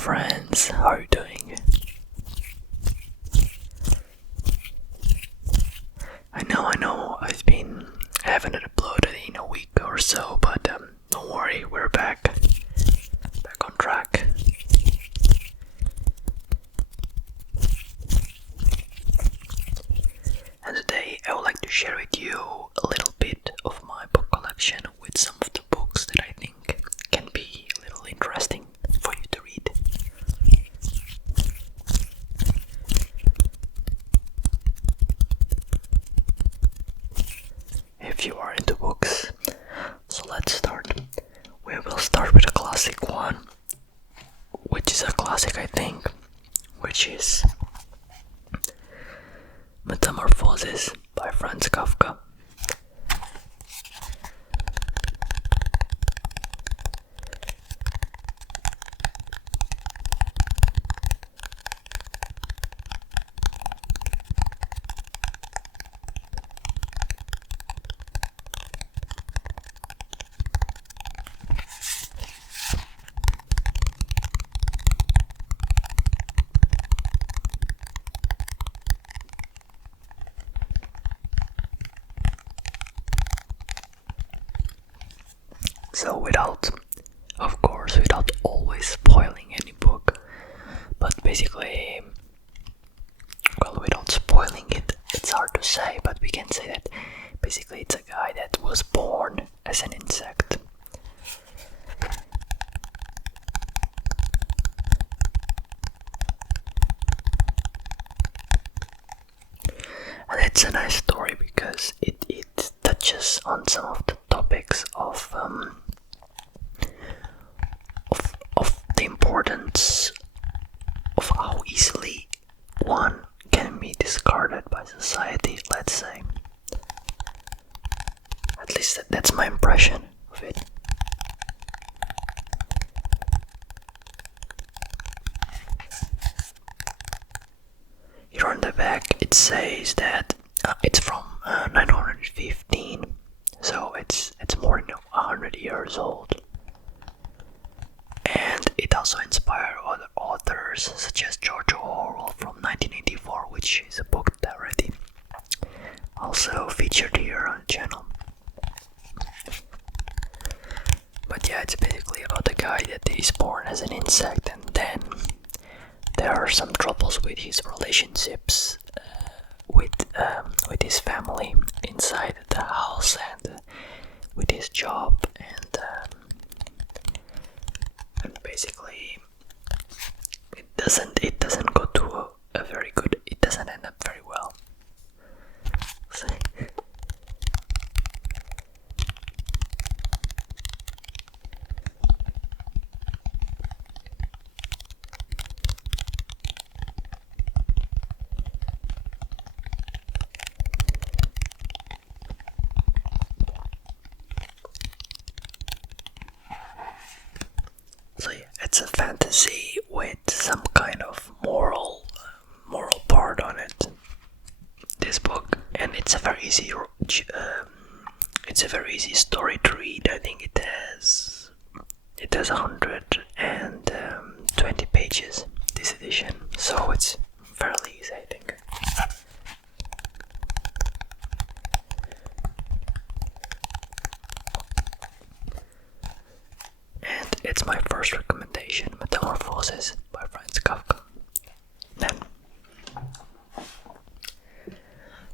friends, how are you doing? I know, I haven't uploaded in a week or so, but don't worry, we're back on track. And today I would like to share with you a little bit of my book collection with some of the books that I think can be a little interesting for you to read. If you are into books, so let's start. We will start with a classic one, which is a classic I think, which is Metamorphosis by Franz Kafka. So without always spoiling any book, but basically, well, without spoiling it, it's hard to say, but we can say that basically it's a guy that was born as an insect. And it's a nice story because it touches on some of the topics of the importance of how easily one can be discarded by society, let's say. At least that's my impression of it. Here on the back it says that it's from 915, so it's more than 100 years old. And it also inspired other authors such as George Orwell from 1984, which is a book that already also featured here on the channel. But yeah, it's basically about a guy that is born as an insect, and then there are some troubles with his relationships with his family inside the house and with his job, and basically it doesn't go to a very good, it doesn't end up very well. So, yeah, it's a fantasy with some kind of moral part on it, this book, and it's a very easy story to read. I think it has 120 pages, this edition, so it's fairly easy, I think. And it's my first recommendation, Metamorphosis by Franz Kafka. Then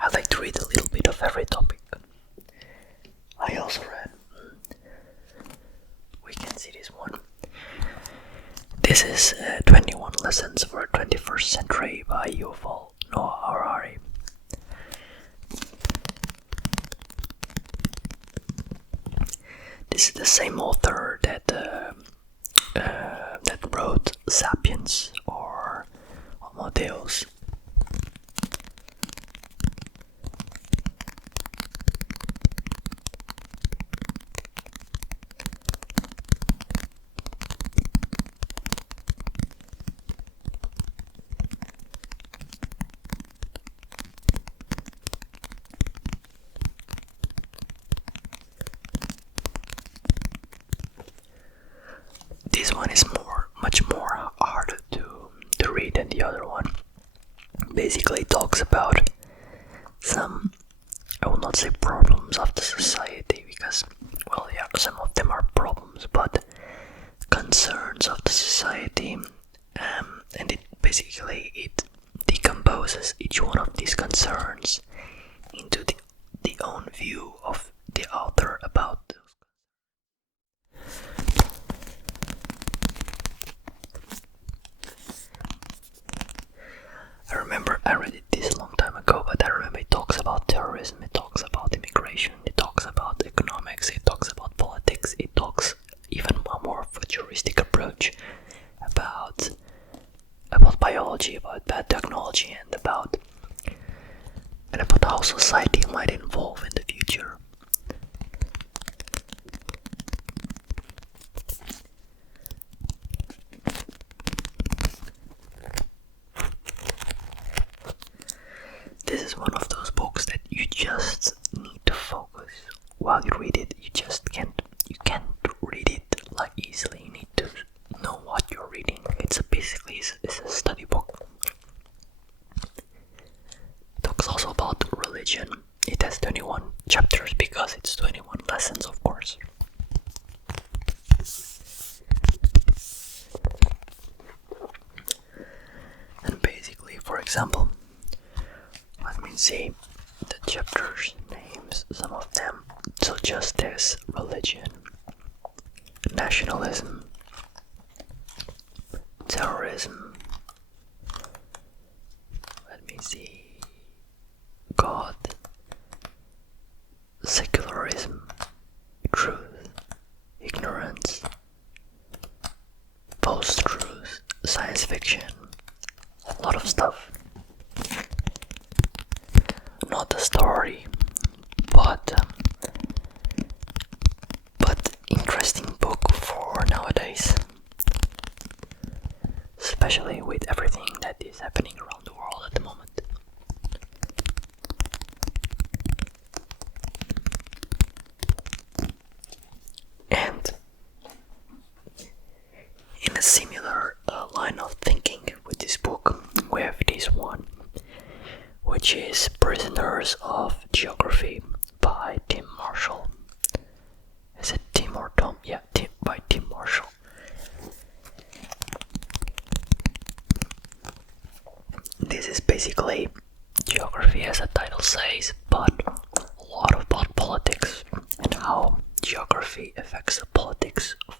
I like to read a little bit of every topic. I also read, we can see this one. This is 21 Lessons for a 21st Century by Yuval Noah Harari. This is the same author that wrote Sapiens or Homo Deus. This one is much more hard basically talks about some, I will not say problems of the society, because, well, yeah, some of them are problems, but concerns of the society, and it decomposes each one of these concerns into the own view of the author about those. I remember I read it this a long time ago, but I remember it talks about terrorism, it talks about immigration, it talks about economics, it talks about politics, it talks even a more futuristic approach about biology, about bad technology, and about how society might evolve in the future. This is one of those books that you just need to focus while you read it. You can't read it like easily. You need to know what you're reading. It's a study book. It talks also about religion. It has 21 chapters because it's 21 lessons, of course. And basically, for example, let me see the chapters names, some of them. So justice, religion, nationalism, terrorism, let me see, God, secularism, truth, ignorance, post-truth, science fiction, a lot of stuff. Not a story, but interesting book for nowadays, especially with everything that is happening around the world at the moment. And in a similar line of thinking with this book, we have this one, which is Prisoners of Geography by Tim Marshall. Is it Tim or Tom? Yeah, by Tim Marshall. This is basically geography, as the title says, but a lot about politics and how geography affects the politics of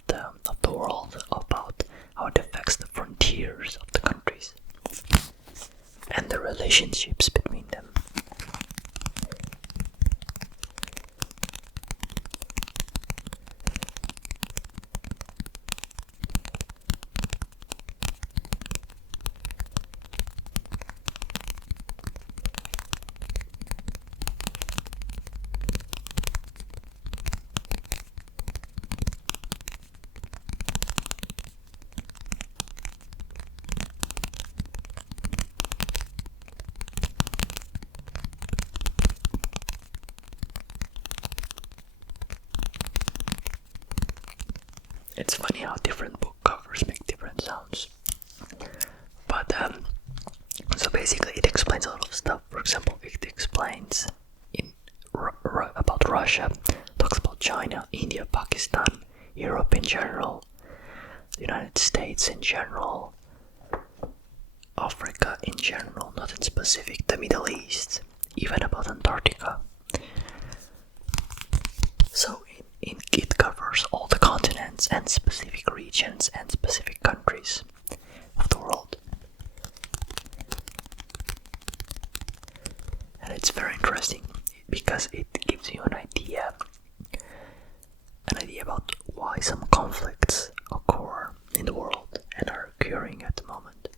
the world, about how it affects the frontiers of the countries and the relationships between them. It's funny how different book covers make different sounds. But so basically it explains a lot of stuff. For example, it explains about Russia, talks about China, India, Pakistan, Europe in general, the United States in general, Africa in general, not in specific, the Middle East, even about Antarctica. So it covers all the continents and specific regions and specific countries of the world. And it's very interesting because it gives you an idea about why some conflicts occur in the world and are occurring at the moment.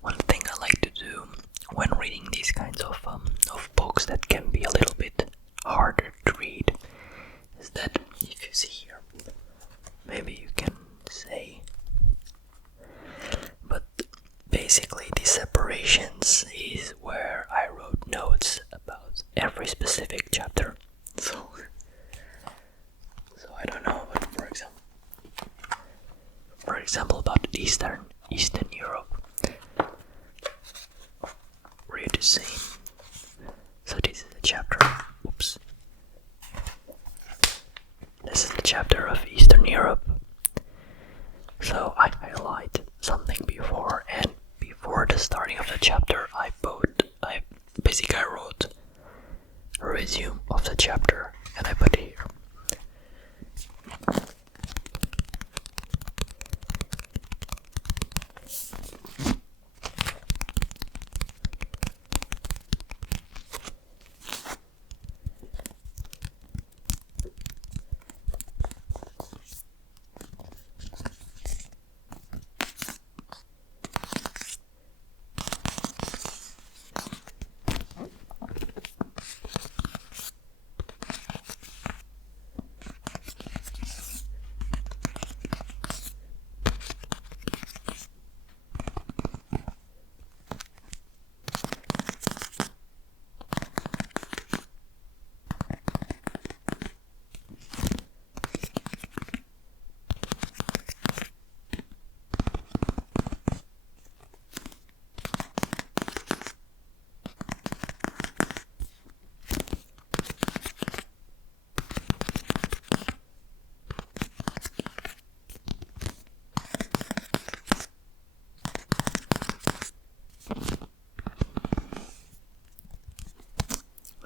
One thing I like to do when reading these kinds of books that can be a little bit harder to read is that if you see here, maybe you can say, but basically these separations is where I wrote notes about every specific chapter. So I don't know, but for example, chapter I basically wrote a resume of the chapter and I put it here.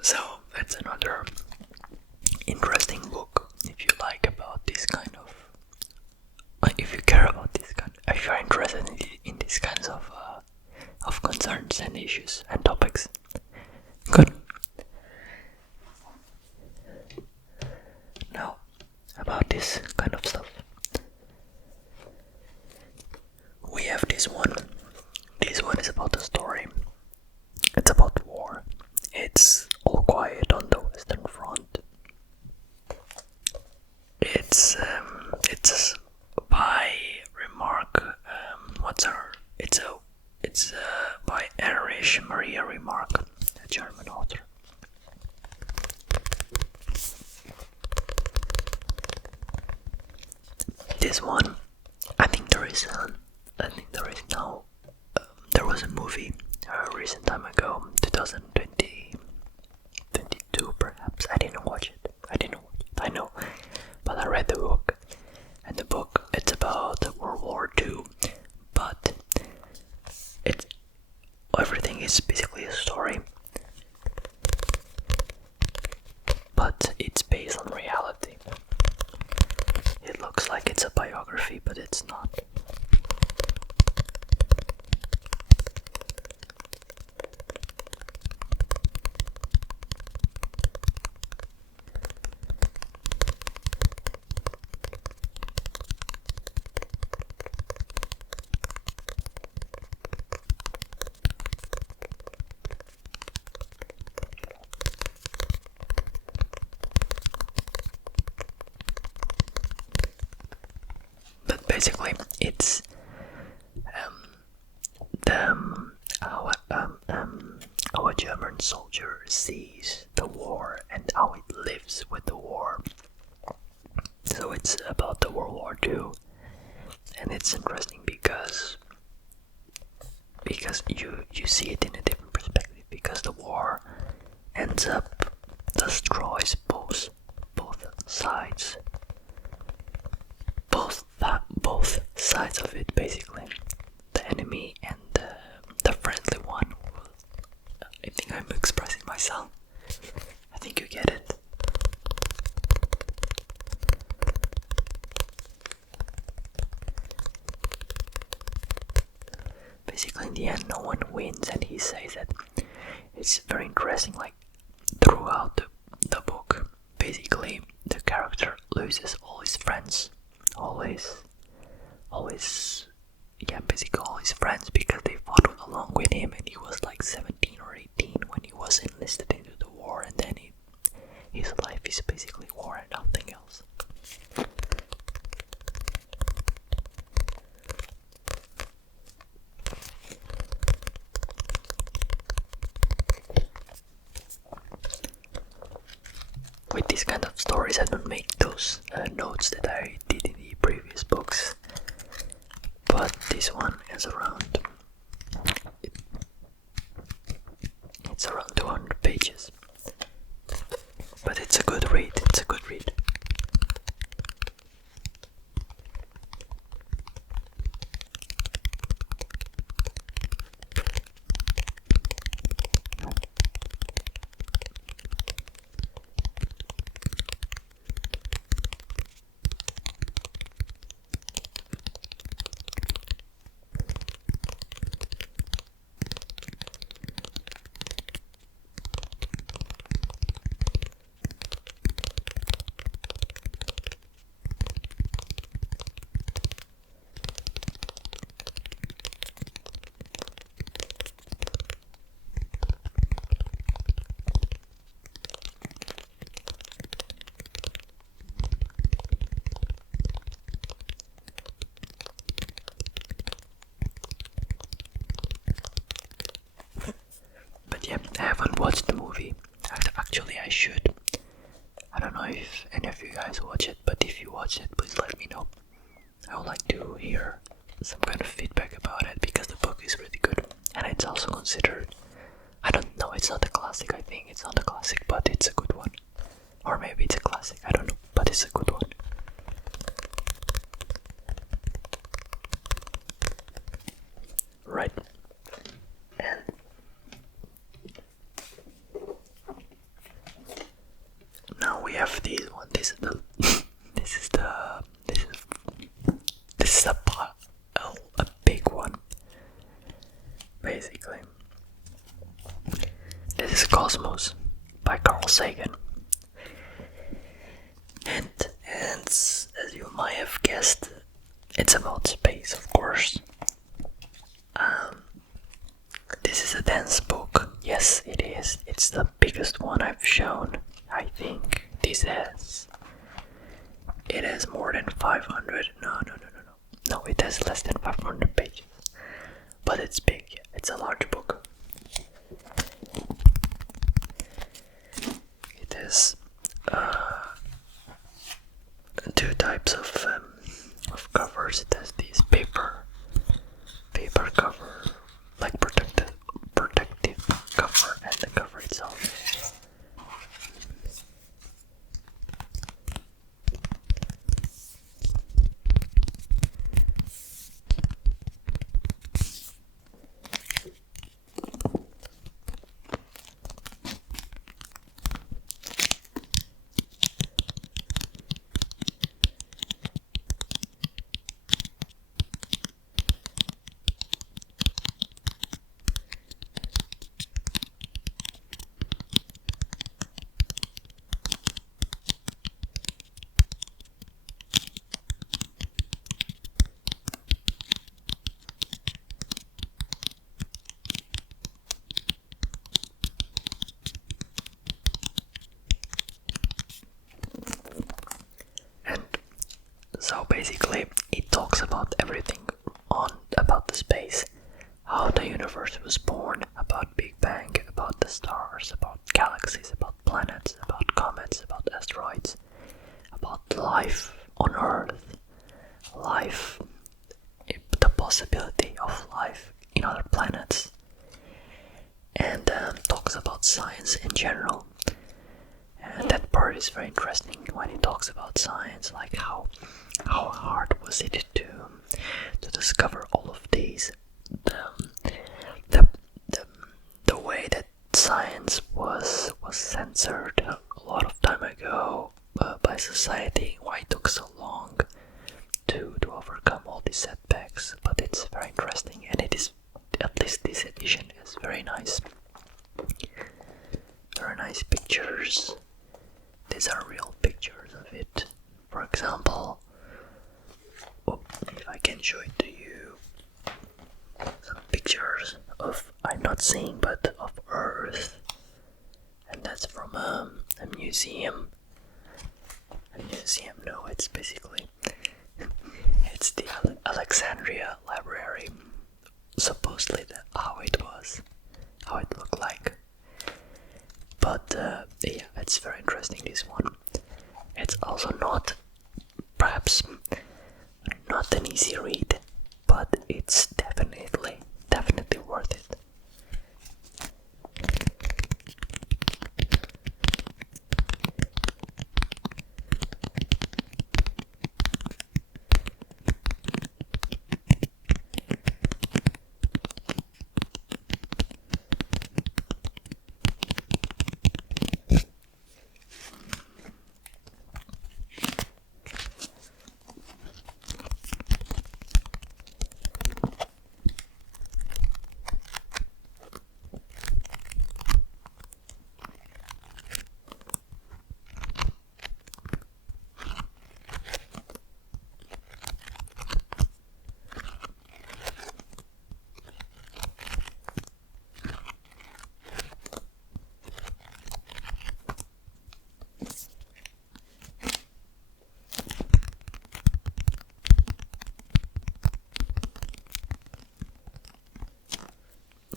So that's another interesting book if you like about this kind of, if you care about this kind, if you're interested in these kinds of concerns and issues and topics. Good. Now about this kind of stuff, we have this one. This one is about a story. It's about war. It's all quiet on the Western Front. It's by Remark. It's by Erich Maria Remark, a German author. This one, I think there is now. There was a movie a recent time ago, 2020. 22 perhaps. I didn't watch it. I know, but I read the book, and the book, it's about World War II, but everything is basically a story, but it's based on reality. It looks like it's a biography, but it's not. Basically, it's how a German soldier sees the war and how it lives with the war. So it's about the World War II, and it's interesting because you see it in a different perspective, because the war ends up destroys both sides. Both sides of it, basically, the enemy and the friendly one. I think I'm expressing myself. I think you get it. Basically, in the end, no one wins, and he says that it's very interesting. Like throughout the book, basically, the character loses all his friends. Basically all his friends, because they fought along with him, and he was like 17 or 18 when he was enlisted into the war, and then his life is basically war and nothing else. With these kind of stories, I don't make those notes that I did in the previous books, but this one is around, it's around 200 pages, but it's a good read. yeah, I haven't watched the movie. Actually, I should. I don't know if any of you guys watch it, but if you watch it, please let me know. I would like to hear some kind of feedback about it, because the book is really good, and it's also considered, I don't know, it's not a classic. I think it's not a classic, but it's a good one. Or maybe it's a classic, I don't know, but it's a good one. Right. And now we have this one. This is the a big one. Basically, this is Cosmos by Carl Sagan. And as you might have guessed, it's about space, of course. This is a dense book. Yes, it is. It's the biggest one I've shown. I think it has more than 500. No, it has less than 500 pages. But it's big. Yeah. It's a large book. It has two types of covers. It has these paper cover, like protective cover, and the cover itself. So basically, it talks about everything about the space, how the universe was born, about Big Bang, about the stars, about galaxies, about planets, about comets, about asteroids, about life on Earth, the possibility of life in other planets, and talks about science in general. And that part is very interesting when he talks about science, like how hard was it to discover all of these, the way that science was censored a lot of time ago by society, why it took so long to overcome all these setbacks. But it's very interesting, and it is, at least this edition is very nice. Very nice pictures. These are real pictures of it. For example, if I can show it to you, some pictures of, I'm not seeing, but of Earth, and that's from a museum. No, it's basically, it's the Alexandria Library. Supposedly how it looked like. But yeah, it's very interesting, this one. It's also perhaps not an easy read, but it's definitely worth it.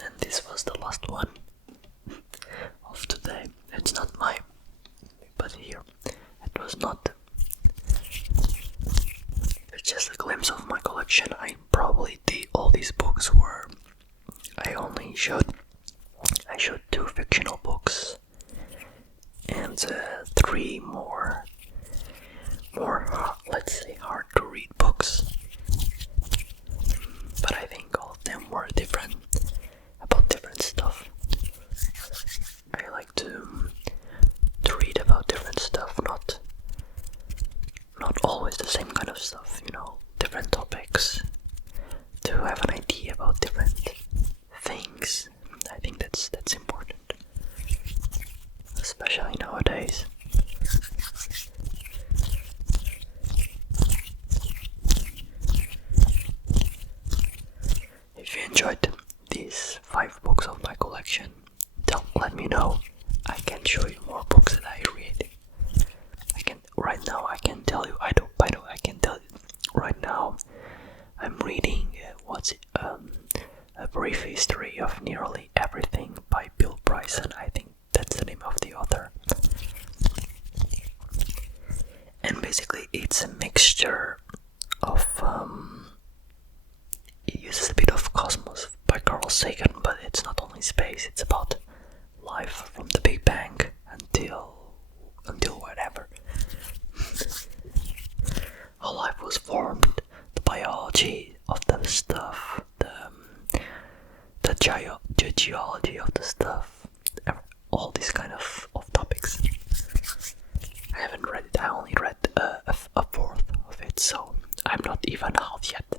And this was the last one. I showed 2 fictional books and 3 more, let's say, hard to read books. But I think all of them were different, about different stuff. I like to read about different stuff, not always the same kind of stuff, different topics, to have an idea about different things. I think that's important, especially nowadays. If you enjoyed these 5 books of my collection, don't let me know. I can show you more books that I read. I can tell you right now I'm reading A Brief History of Nearly Everything by Bill Bryson. I think that's the name of the author. And basically it's a mixture of it uses a bit of Cosmos by Carl Sagan, but it's not only space, it's about life from the Big Bang until whatever. How life was formed, the biology of the stuff, the geology of the stuff, all these kind of topics. I haven't read it, I only read a fourth of it, so I'm not even half yet.